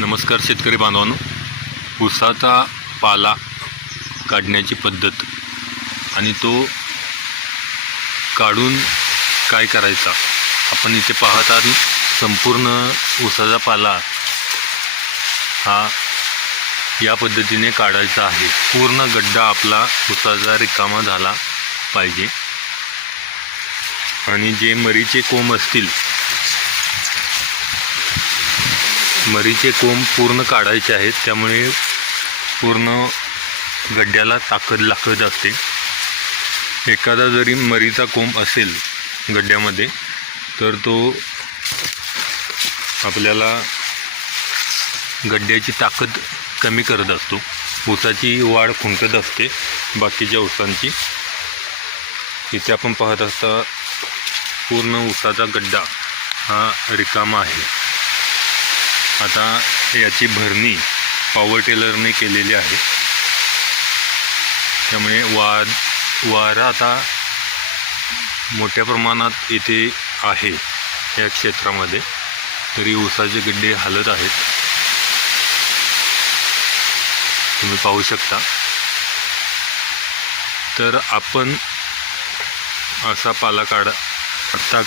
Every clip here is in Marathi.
नमस्कार शेतकरी बांधवांनो, ऊसाचा पाला काढण्याची पद्धत आणि तो काढून काय करायचा आपण इथे पाहत आहात। संपूर्ण ऊसाचा पाला हा या पद्धतीने काढायचा आहे। पूर्ण गड्डा आपला ऊसाचा रिकामा झाला पाहिजे आणि जे मरीचे कोंब असतील, मरीचे कोंब पूर्ण काढायचे आहेत। त्यामुळे पूर्ण गड्ड्याला ताकद लागत असते। एखादा जरी मरीचा कोंब असेल गड्ड्यामध्ये तर तो आपल्याला गड्ड्याची ताकद कमी करत असतो, ऊसाची वाढ खुंटत असते बाकीच्या ऊसांची। इथे आपण पाहत असता पूर्ण ऊसाचा गड्डा हा रिकामा आहे। आता याची भरणी पॉवर टेलरने केलेली आहे, त्यामुळे वारा आता मोठ्या प्रमाणात इथे आहे या क्षेत्रामध्ये। तरी ऊसाचे गड्डे हलत आहेत, तुम्ही पाहू शकता। तर आपण असा पाला काढता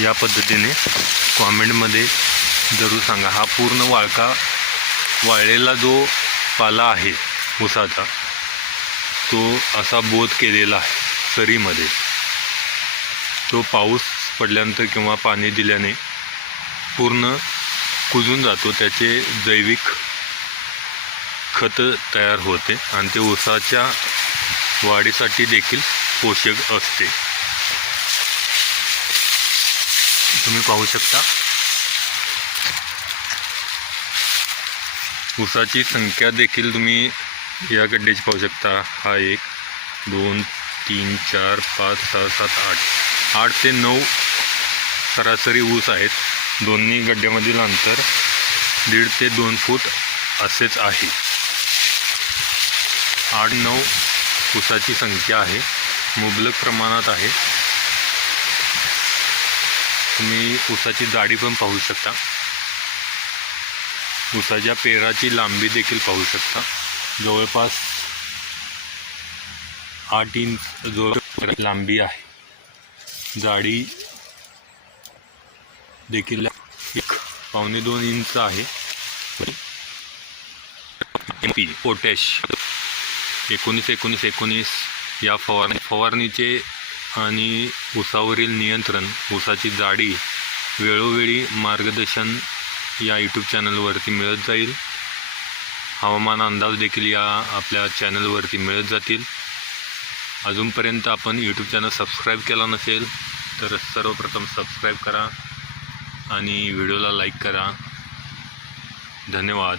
या पद्धतीने कॉमेंटमध्ये जरूर सांगा। हा पूर्ण वाळलेला जो पाला आहे ऊसाचा, तो असा बोध केलेला आहे सरीमध्ये। तो पाऊस पडल्यानंतर किंवा पाणी दिल्याने पूर्ण कुजून जातो, त्याचे जैविक खत तयार होते आणि ते ऊसाच्या वाढीसाठी देखील पोषक असते, तुम्ही पाहू शकता। ऊसाची संख्या देखील तुम्ही या गड्ड्याची पाहू शकता। हा 1 2 3 4 5 6 7 8 ते 9 सरासरी ऊस आहेत। दोन्ही गड्ड्यामधील अंतर 1.5 ते 2 फूट असेच आहे। 8-9 ऊसाची संख्या आहे, मुबलक प्रमाणात आहे। तुम्ही ऊसाची जाडी पण पाहू शकता, ऊसाच्या पेराची लांबी देखील पाहू शकता। जवळपास 8 इंच जो लांबी आहे, जाडी देखील 1.25-2 इंच आहे। पोटॅश 19-19-19 या फवारणीचे आणि ऊसावरील नियंत्रण, ऊसाची जाडी वेळोवेळी मार्गदर्शन या यूट्यूब चॅनलवरती मिळत जाईल। हवामान अंदाज देखील या आपल्या चॅनलवरती मिळत जातील। अजूनपर्यंत आपण यूट्यूब चॅनल सबस्क्राईब केला नसेल तर सर्वप्रथम सबस्क्राईब करा आणि व्हिडिओला लाईक करा। धन्यवाद।